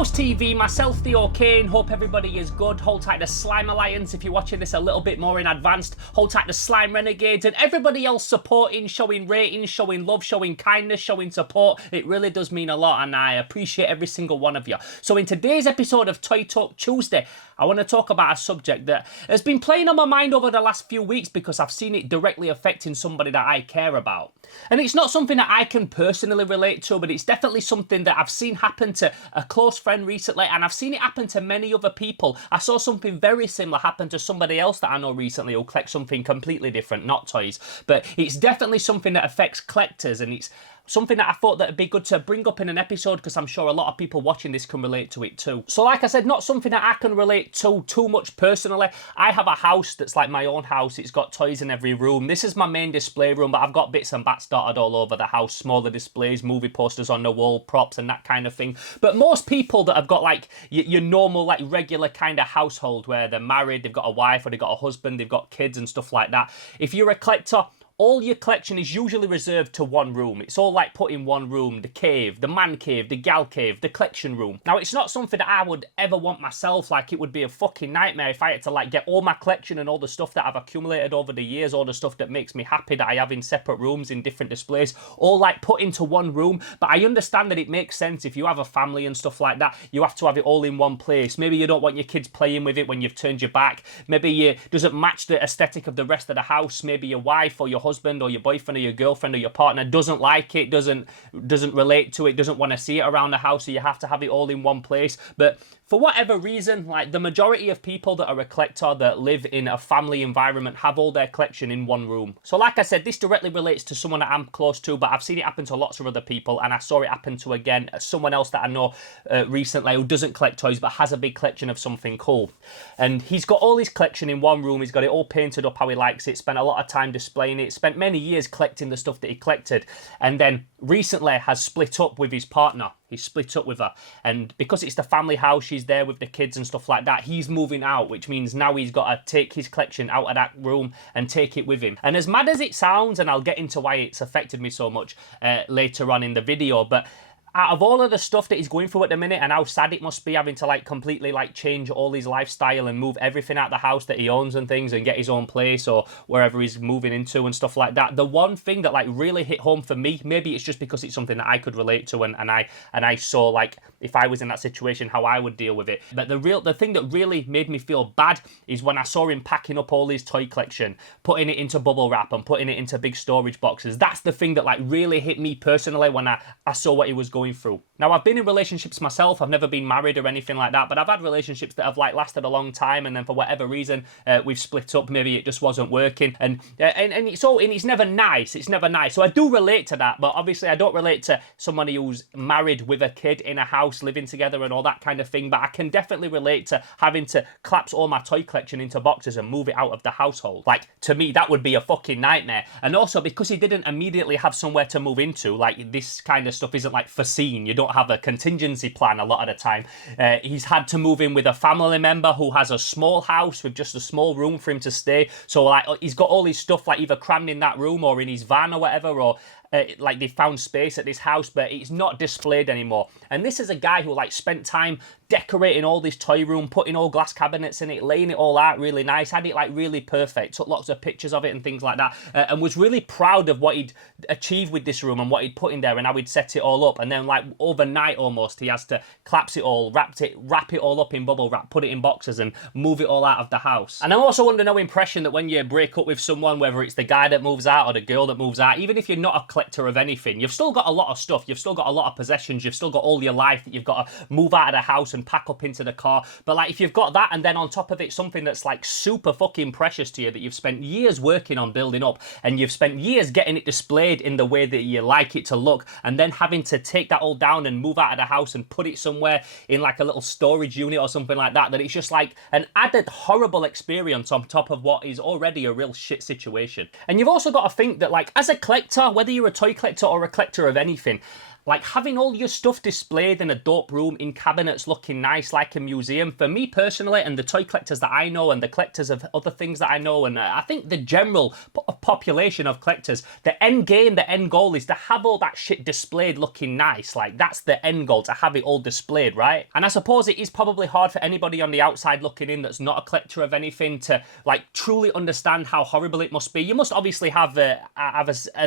House TV, myself Theo Kane, hope everybody is good. Hold tight to Slime Alliance if you're watching this a little bit more in advance. Hold tight to Slime Renegades and everybody else supporting, showing ratings, showing love, showing kindness, showing support. It really does mean a lot and I appreciate every single one of you. So in today's episode of Toy Talk Tuesday, I want to talk about a subject that has been playing on my mind over the last few weeks because I've seen it directly affecting somebody that I care about. And it's not something that I can personally relate to, but it's definitely something that I've seen happen to a close friend recently, and I've seen it happen to many other people. I saw something very similar happen to somebody else that I know recently who collects something completely different, not toys. But it's definitely something that affects collectors, and it's something that I thought that would be good to bring up in an episode because I'm sure a lot of people watching this can relate to it too. So like I said, not something that I can relate to too much personally. I have a house that's like my own house. It's got toys in every room. This is my main display room, but I've got bits and bats dotted all over the house, smaller displays, movie posters on the wall, props and that kind of thing. But most people that have got like your normal, like regular kind of household where they're married, they've got a wife or they've got a husband, they've got kids and stuff like that. If you're a collector, all your collection is usually reserved to one room. It's all like put in one room. The cave, the man cave, the gal cave, the collection room. Now, it's not something that I would ever want myself. Like, it would be a fucking nightmare if I had to like get all my collection and all the stuff that I've accumulated over the years, all the stuff that makes me happy that I have in separate rooms in different displays, all like put into one room. But I understand that it makes sense if you have a family and stuff like that. You have to have it all in one place. Maybe you don't want your kids playing with it when you've turned your back. Maybe it doesn't match the aesthetic of the rest of the house. Maybe your wife or your husband or your boyfriend or your girlfriend or your partner doesn't like it, doesn't relate to it, doesn't want to see it around the house, so you have to have it all in one place. But for whatever reason, like the majority of people that are a collector that live in a family environment have all their collection in one room. So like I said, this directly relates to someone that I'm close to, but I've seen it happen to lots of other people, and I saw it happen to, again, someone else that I know recently who doesn't collect toys but has a big collection of something cool. And he's got all his collection in one room, he's got it all painted up how he likes it, spent a lot of time displaying it, spent many years collecting the stuff that he collected, and then recently has split up with his partner. He's split up with her, and because it's the family house, she's there with the kids and stuff like that, he's moving out, which means now he's got to take his collection out of that room and take it with him. And as mad as it sounds, and I'll get into why it's affected me so much later on in the video, but out of all of the stuff that he's going through at the minute and how sad it must be having to like completely like change all his lifestyle and move everything out of the house that he owns and things and get his own place or wherever he's moving into and stuff like that, the one thing that like really hit home for me, maybe it's just because it's something that I could relate to and I saw like if I was in that situation how I would deal with it, but the thing that really made me feel bad is when I saw him packing up all his toy collection, putting it into bubble wrap and putting it into big storage boxes. That's the thing that like really hit me personally when I saw what he was going through. Now, I've been in relationships myself. I've never been married or anything like that, but I've had relationships that have like lasted a long time, and then for whatever reason we've split up. Maybe it just wasn't working, and it's never nice. It's never nice. So I do relate to that, but obviously I don't relate to somebody who's married with a kid in a house living together and all that kind of thing. But I can definitely relate to having to collapse all my toy collection into boxes and move it out of the household. Like, to me, that would be a fucking nightmare. And also because he didn't immediately have somewhere to move into, like this kind of stuff isn't like foreseen. You don't have a contingency plan a lot of the time. He's had to move in with a family member who has a small house with just a small room for him to stay. So like he's got all his stuff like either crammed in that room or in his van or whatever, or like they found space at this house, but it's not displayed anymore. And this is a guy who like spent time decorating all this toy room, putting all glass cabinets in it, laying it all out really nice, had it like really perfect, took lots of pictures of it and things like that, and was really proud of what he'd achieved with this room and what he'd put in there and how he'd set it all up. And then like overnight almost, he has to collapse it all, wrap it all up in bubble wrap, put it in boxes and move it all out of the house. And I'm also under no impression that when you break up with someone, whether it's the guy that moves out or the girl that moves out, even if you're not a collector of anything, you've still got a lot of stuff, you've still got a lot of possessions, you've still got all your life that you've got to move out of the house and pack up into the car. But like if you've got that and then on top of it something that's like super fucking precious to you that you've spent years working on building up and you've spent years getting it displayed in the way that you like it to look, and then having to take that all down and move out of the house and put it somewhere in like a little storage unit or something like that, that it's just like an added horrible experience on top of what is already a real shit situation. And you've also got to think that like as a collector, whether you're a toy collector or a collector of anything, Like having all your stuff displayed in a dope room in cabinets looking nice like a museum, for me personally, and the toy collectors that I know and the collectors of other things that I know, and I think the general population of collectors, the end game, the end goal is to have all that shit displayed looking nice. Like that's the end goal, to have it all displayed, right? And I suppose it is probably hard for anybody on the outside looking in that's not a collector of anything to like truly understand how horrible it must be. You must obviously have an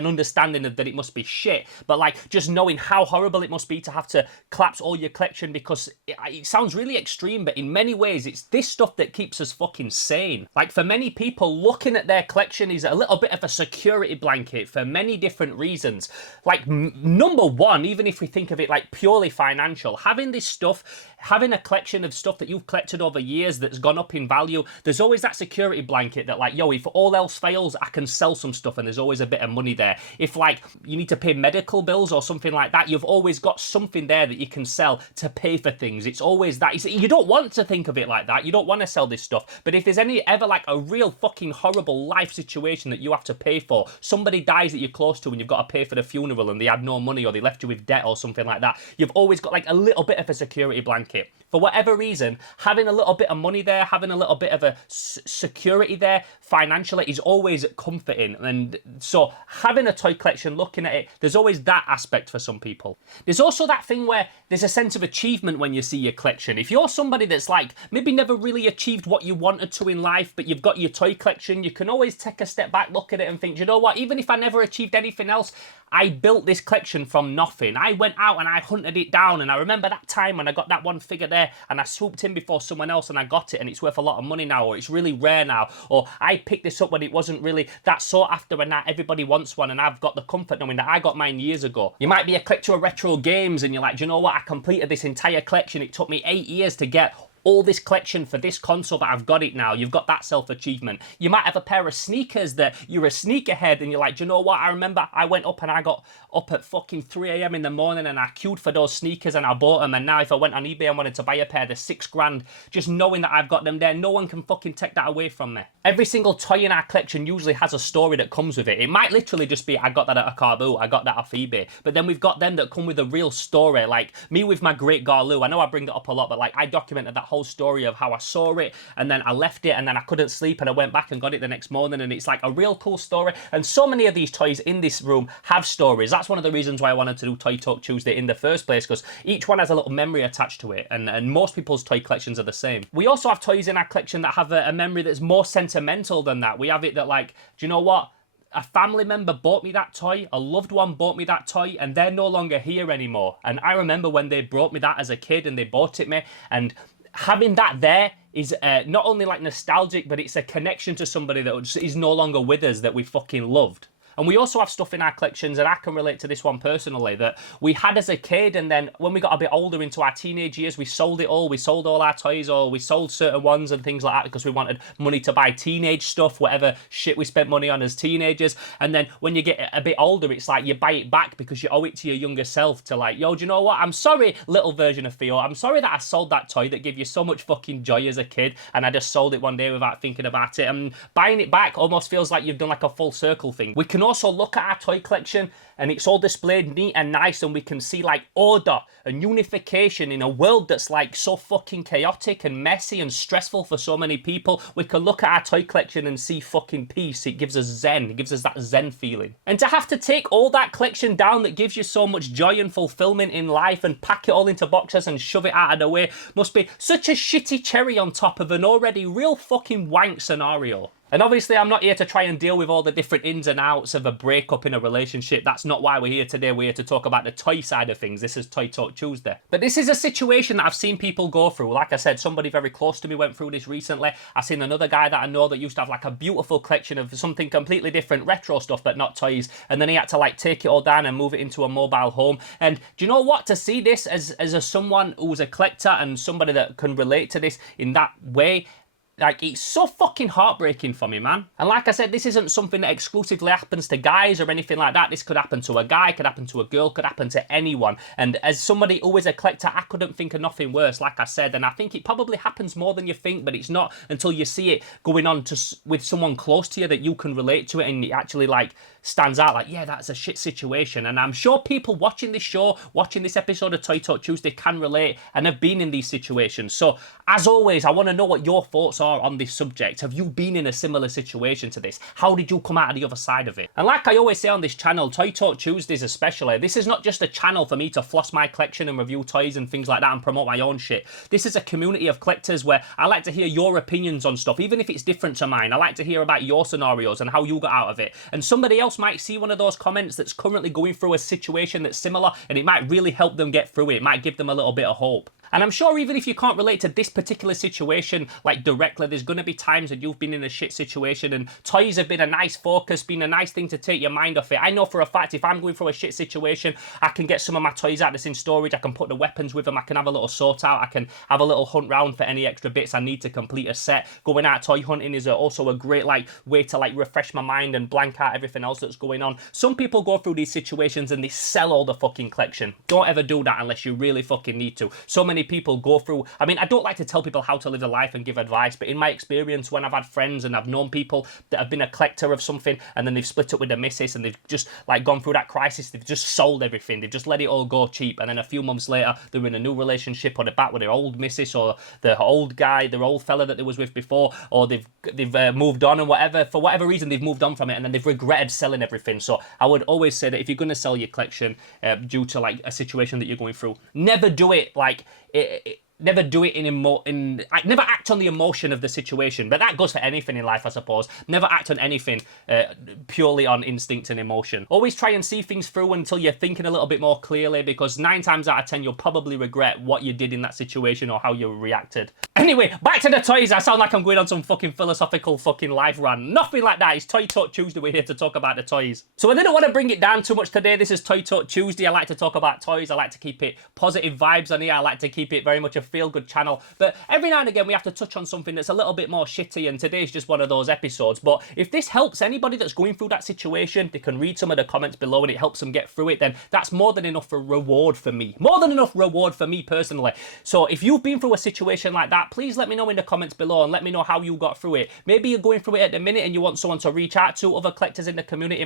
understanding of that it must be shit, but like just knowing how horrible it must be to have to collapse all your collection, because it sounds really extreme, but in many ways it's this stuff that keeps us fucking sane. Like for many people, looking at their collection is a little bit of a security blanket for many different reasons. Like number one, even if we think of it like purely financial, having this stuff, having a collection of stuff that you've collected over years that's gone up in value, there's always that security blanket that like, yo, if all else fails, I can sell some stuff and there's always a bit of money there. If like you need to pay medical bills or something like that, you've always got something there that you can sell to pay for things. It's always that. You don't want to think of it like that. You don't want to sell this stuff. But if there's ever like a real fucking horrible life situation that you have to pay for, somebody dies that you're close to and you've got to pay for the funeral and they had no money or they left you with debt or something like that, you've always got like a little bit of a security blanket. For whatever reason, having a little bit of money there, having a little bit of a security there financially is always comforting. And so having a toy collection, looking at it, there's always that aspect for some people. There's also that thing where there's a sense of achievement when you see your collection. If you're somebody that's like maybe never really achieved what you wanted to in life, but you've got your toy collection, you can always take a step back, look at it and think, you know what, even if I never achieved anything else, I built this collection from nothing. I went out and I hunted it down, and I remember that time when I got that one figure there and I swooped in before someone else and I got it and it's worth a lot of money now, or it's really rare now, or I picked this up when it wasn't really that sought after and now everybody wants one, and I've got the comfort knowing that I got mine years ago. You might be a collector of retro games and you're like, do you know what, I completed this entire collection. It took me 8 years to get all this collection for this console, but I've got it now. You've got that self-achievement. You might have a pair of sneakers that you're a sneakerhead and you're like, do you know what? I remember I went up and I got up at fucking 3 a.m. in the morning and I queued for those sneakers and I bought them. And now if I went on eBay and wanted to buy a pair, they're $6,000. Just knowing that I've got them there, no one can fucking take that away from me. Every single toy in our collection usually has a story that comes with it. It might literally just be, I got that at a car boot, I got that off eBay. But then we've got them that come with a real story. Like me with my Great Garloo, I know I bring it up a lot, but like I documented that whole story of how I saw it and then I left it and then I couldn't sleep and I went back and got it the next morning, and it's like a real cool story. And so many of these toys in this room have stories. That's one of the reasons why I wanted to do Toy Talk Tuesday in the first place, because each one has a little memory attached to it, and most people's toy collections are the same. We also have toys in our collection that have a memory that's more sentimental than that. We have it that like, do you know what? A family member bought me that toy, a loved one bought me that toy, and they're no longer here anymore. And I remember when they brought me that as a kid and they bought it me, and having that there is not only like nostalgic, but it's a connection to somebody that is no longer with us that we fucking loved. And we also have stuff in our collections, and I can relate to this one personally, that we had as a kid, and then when we got a bit older into our teenage years, we sold it all. We sold all our toys, or we sold certain ones and things like that because we wanted money to buy teenage stuff, whatever shit we spent money on as teenagers. And then when you get a bit older, it's like you buy it back because you owe it to your younger self to like, yo, do you know what? I'm sorry, little version of Theo. I'm sorry that I sold that toy that gave you so much fucking joy as a kid, and I just sold it one day without thinking about it. And buying it back almost feels like you've done like a full circle thing. We can also look at our toy collection and it's all displayed neat and nice, and we can see like order and unification in a world that's like so fucking chaotic and messy and stressful for so many people. We can look at our toy collection and see fucking peace. It gives us zen. It gives us that zen feeling. And to have to take all that collection down that gives you so much joy and fulfillment in life and pack it all into boxes and shove it out of the way must be such a shitty cherry on top of an already real fucking wank scenario. And obviously I'm not here to try and deal with all the different ins and outs of a breakup in a relationship. That's not why we're here today. We're here to talk about the toy side of things. This is Toy Talk Tuesday. But this is a situation that I've seen people go through. Like I said, somebody very close to me went through this recently. I've seen another guy that I know that used to have like a beautiful collection of something completely different, retro stuff, but not toys. And then he had to like take it all down and move it into a mobile home. And do you know what? To see this as someone who's a collector and somebody that can relate to this in that way, like, it's so fucking heartbreaking for me, man. And like I said, this isn't something that exclusively happens to guys or anything like that. This could happen to a guy, could happen to a girl, could happen to anyone. And as somebody who is a collector, I couldn't think of nothing worse, like I said. And I think it probably happens more than you think, but it's not until you see it going on with someone close to you that you can relate to it and it actually, like, stands out like, yeah, that's a shit situation. And I'm sure people watching this show, watching this episode of Toy Talk Tuesday can relate and have been in these situations. So as always, I want to know what your thoughts are on this subject. Have you been in a similar situation to this? How did you come out of the other side of it? And like I always say on this channel, Toy Talk Tuesdays especially, this is not just a channel for me to floss my collection and review toys and things like that and promote my own shit. This is a community of collectors where I like to hear your opinions on stuff, even if it's different to mine. I like to hear about your scenarios and how you got out of it. And somebody else might see one of those comments that's currently going through a situation that's similar, and it might really help them get through it. It might give them a little bit of hope. And I'm sure even if you can't relate to this particular situation, like directly, there's going to be times that you've been in a shit situation and toys have been a nice focus, been a nice thing to take your mind off it. I know for a fact if I'm going through a shit situation, I can get some of my toys out that's in storage, I can put the weapons with them, I can have a little sort out, I can have a little hunt round for any extra bits I need to complete a set. Going out toy hunting is also a great way to refresh my mind and blank out everything else that's going on. Some people go through these situations and they sell all the fucking collection. Don't ever do that unless you really fucking need to. So many people go through, I mean, I don't like to tell people how to live a life and give advice, but in my experience, when I've had friends and I've known people that have been a collector of something and then they've split up with the missus and they've just gone through that crisis, they've just sold everything, they've just let it all go cheap, and then a few months later they're in a new relationship or they're back with their old missus or the old guy, their old fella that they was with before, or they've moved on and whatever, for whatever reason they've moved on from it and then they've regretted selling everything. So I would always say that if you're going to sell your collection due to a situation that you're going through, never do it never do it never act on the emotion of the situation. But that goes for anything in life, I suppose. Never act on anything purely on instinct and emotion. Always try and see things through until you're thinking a little bit more clearly, because 9 times out of 10 you'll probably regret what you did in that situation or how you reacted. Anyway, back to the toys. I sound like I'm going on some fucking philosophical fucking life rant. Nothing like that. It's Toy Talk Tuesday. We're here to talk about the toys. So I didn't want to bring it down too much today. This is Toy Talk Tuesday. I like to talk about toys. I like to keep it positive vibes on here. I like to keep it very much a feel-good channel. But every now and again we have to touch on something that's a little bit more shitty, and today's just one of those episodes. But if this helps anybody that's going through that situation, they can read some of the comments below and it helps them get through it, then that's more than enough for reward for me. More than enough reward for me personally. So if you've been through a situation like that, please let me know in the comments below and let me know how you got through it. Maybe you're going through it at the minute and you want someone to reach out to. Other collectors in the community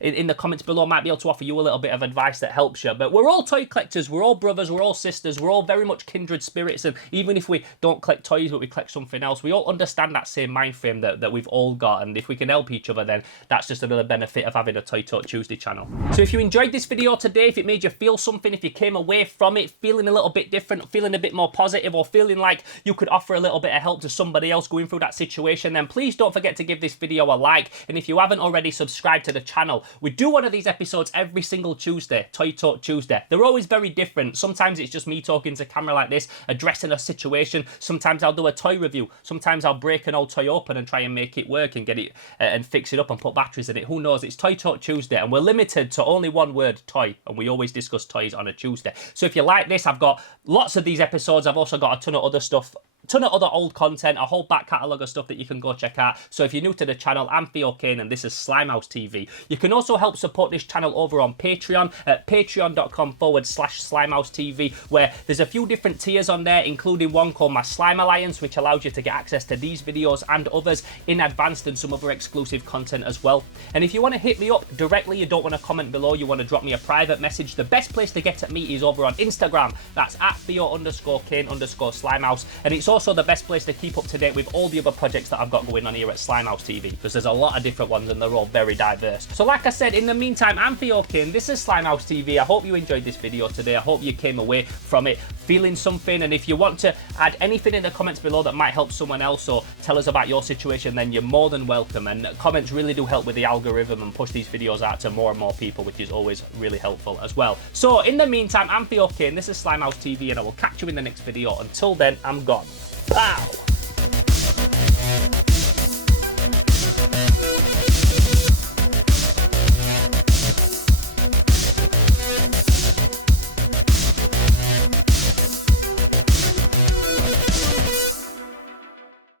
in the comments below might be able to offer you a little bit of advice that helps you. But we're all toy collectors, we're all brothers, we're all sisters, we're all very much kindred spirits, and even if we don't collect toys but we collect something else, we all understand that same mind frame that we've all got, and if we can help each other, then that's just another benefit of having a Toy Talk Tuesday channel. So if you enjoyed this video today, if it made you feel something, if you came away from it feeling a little bit different, feeling a bit more positive, or feeling like you could offer a little bit of help to somebody else going through that situation, then please don't forget to give this video a like. And if you haven't already, subscribe to the channel. We do one of these episodes every single Tuesday, Toy Talk Tuesday. They're always very different. Sometimes it's just me talking to camera like this, addressing a situation. Sometimes I'll do a toy review. Sometimes I'll break an old toy open and try and make it work and get it and fix it up and put batteries in it. Who knows? It's Toy Talk Tuesday, and we're limited to only one word, toy, and we always discuss toys on a Tuesday. So if you like this, I've got lots of these episodes. I've also got a ton of other stuff, ton of other old content, a whole back catalogue of stuff that you can go check out. So if you're new to the channel, I'm Theo Kane and this is Slimehouse TV. You can also help support this channel over on Patreon at patreon.com/Slimehouse TV, where there's a few different tiers on there, including one called my Slime Alliance, which allows you to get access to these videos and others in advance, and some other exclusive content as well. And if you want to hit me up directly, you don't want to comment below, you want to drop me a private message, the best place to get at me is over on Instagram. That's at Theo_Kane_Slimehouse, and it's also the best place to keep up to date with all the other projects that I've got going on here at Slimehouse TV, because there's a lot of different ones and they're all very diverse. So like I said, in the meantime, I'm Theo Kane, this is Slimehouse TV. I hope you enjoyed this video today. I hope you came away from it feeling something, and if you want to add anything in the comments below that might help someone else or tell us about your situation, then you're more than welcome. And comments really do help with the algorithm and push these videos out to more and more people, which is always really helpful as well. So in the meantime, I'm Theo Kane, this is Slimehouse TV, and I will catch you in the next video. Until then, I'm gone. Pow!